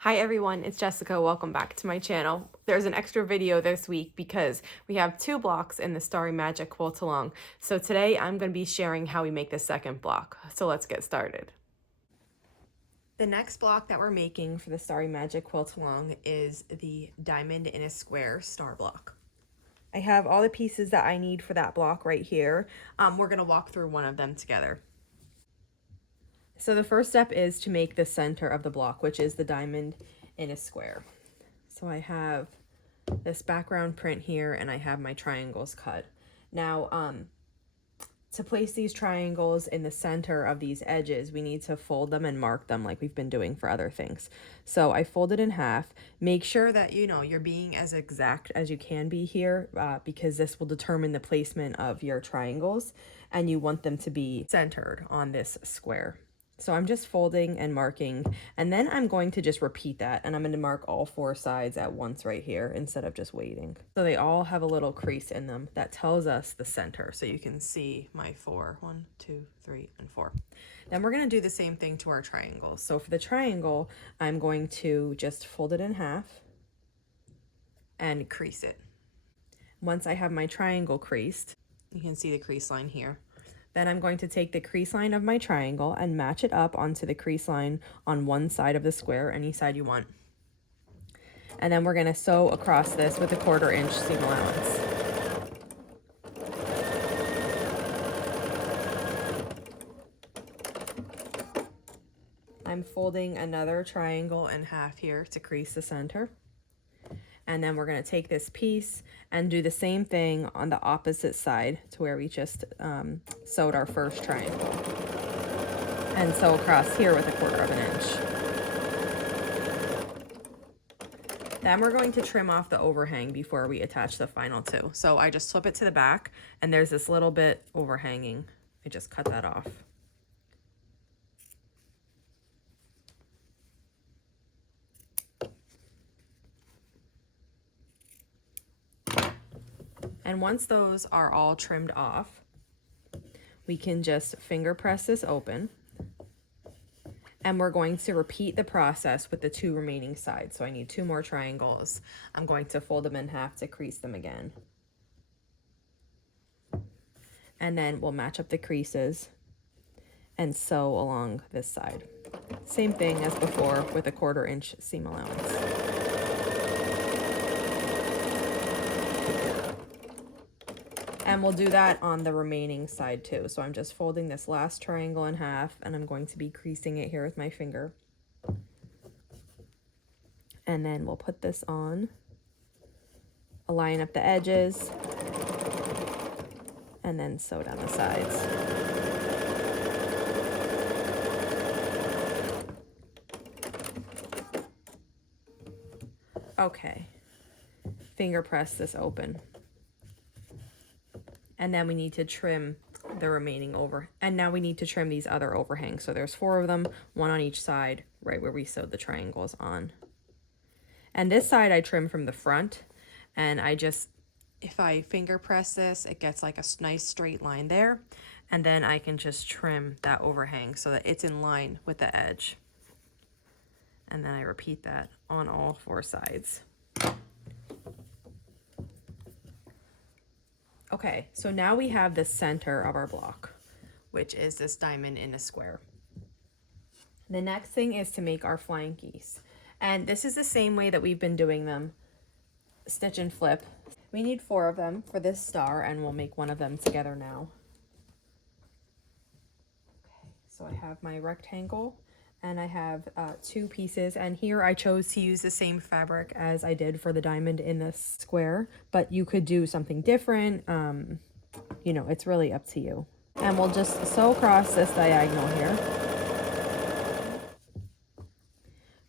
Hi everyone, it's Jessica. Welcome back to my channel. There's an extra video this week because we have 2 blocks in the Starry Magic quilt along. So today I'm going to be sharing how we make the second block. So let's get started. The next block that we're making for the Starry Magic quilt along is the diamond in a square star block. I have all the pieces that I need for that block right here. We're going to walk through one of them together. So the first step is to make the center of the block, which is the diamond in a square. So I have this background print here and I have my triangles cut. Now, to place these triangles in the center of these edges, we need to fold them and mark them like we've been doing for other things. So I fold it in half. Make sure that, you're being as exact as you can be here because this will determine the placement of your triangles and you want them to be centered on this square. So I'm just folding and marking, and then I'm going to just repeat that, and I'm going to mark all 4 sides at once right here instead of just waiting. So they all have a little crease in them that tells us the center. So you can see my 4, 1, 2, 3, and 4. Then we're going to do the same thing to our triangles. So for the triangle, I'm going to just fold it in half and crease it. Once I have my triangle creased, you can see the crease line here. Then I'm going to take the crease line of my triangle and match it up onto the crease line on one side of the square, any side you want. And then we're going to sew across this with a 1/4 inch seam allowance. I'm folding another triangle in half here to crease the center. And then we're going to take this piece and do the same thing on the opposite side to where we just sewed our first triangle. And sew across here with a 1/4 inch. Then we're going to trim off the overhang before we attach the final 2. So I just flip it to the back and there's this little bit overhanging. I just cut that off. And once those are all trimmed off, we can just finger press this open. And we're going to repeat the process with the 2 remaining sides. So I need 2 more triangles. I'm going to fold them in half to crease them again. And then we'll match up the creases and sew along this side. Same thing as before with a 1/4 inch seam allowance. And we'll do that on the remaining side too. So I'm just folding this last triangle in half and I'm going to be creasing it here with my finger. And then we'll put this on, align up the edges, and then sew down the sides. Okay, finger press this open. And then we need to trim the remaining and now we need to trim these other overhangs. So there's 4 of them, 1 on each side, right where we sewed the triangles on. And this side I trim from the front, and if I finger press this, it gets like a nice straight line there. And then I can just trim that overhang so that it's in line with the edge. And then I repeat that on all 4 sides. Okay, so now we have the center of our block, which is this diamond in a square. The next thing is to make our flying geese. And this is the same way that we've been doing them, stitch and flip. We need 4 of them for this star, and we'll make one of them together now. Okay, so I have my rectangle, and I have 2 pieces, and here I chose to use the same fabric as I did for the diamond in the square, but you could do something different. It's really up to you. And we'll just sew across this diagonal here.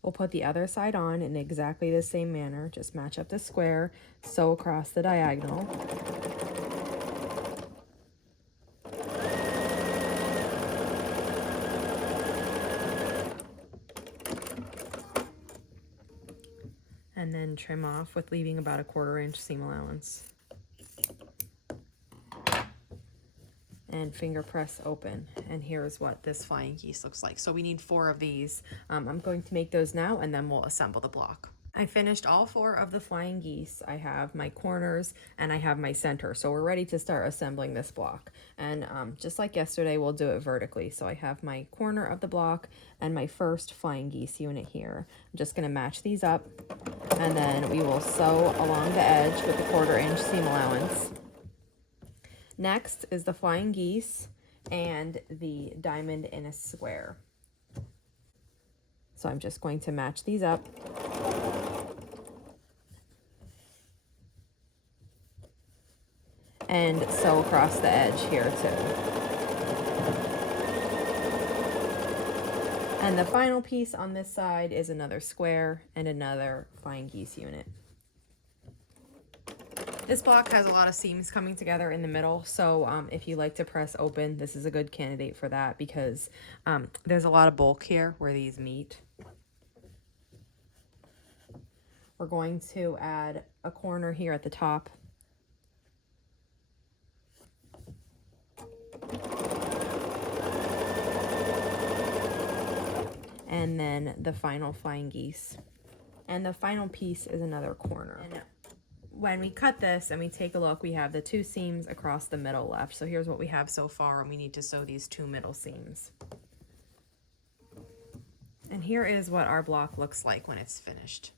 We'll put the other side on in exactly the same manner. Just match up the square, sew across the diagonal. And then trim off with leaving about a 1/4 inch seam allowance. and finger press open. And here's what this flying geese looks like. So we need 4 of these. I'm going to make those now, and then we'll assemble the block. I finished all 4 of the flying geese. I have my corners and I have my center. So we're ready to start assembling this block. And just like yesterday, we'll do it vertically. So I have my corner of the block and my first flying geese unit here. I'm just gonna match these up, and then we will sew along the edge with the 1/4 inch seam allowance. Next is the flying geese and the diamond in a square. So I'm just going to match these up. And sew across the edge here too. And the final piece on this side is another square and another flying geese unit. This block has a lot of seams coming together in the middle, so if you like to press open, this is a good candidate for that because there's a lot of bulk here where these meet. We're going to add a corner here at the top. And then the final flying geese. And the final piece is another corner. And when we cut this and we take a look, we have the 2 seams across the middle left. So here's what we have so far, and we need to sew these 2 middle seams. And here is what our block looks like when it's finished.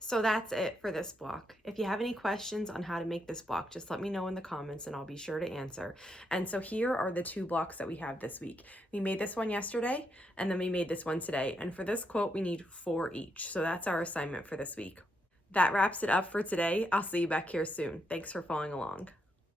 So that's it for this block. If you have any questions on how to make this block, just let me know in the comments and I'll be sure to answer. And so here are the 2 blocks that we have this week. We made this one yesterday, and then we made this one today. And for this quilt, we need 4 each. So that's our assignment for this week. That wraps it up for today. I'll see you back here soon. Thanks for following along.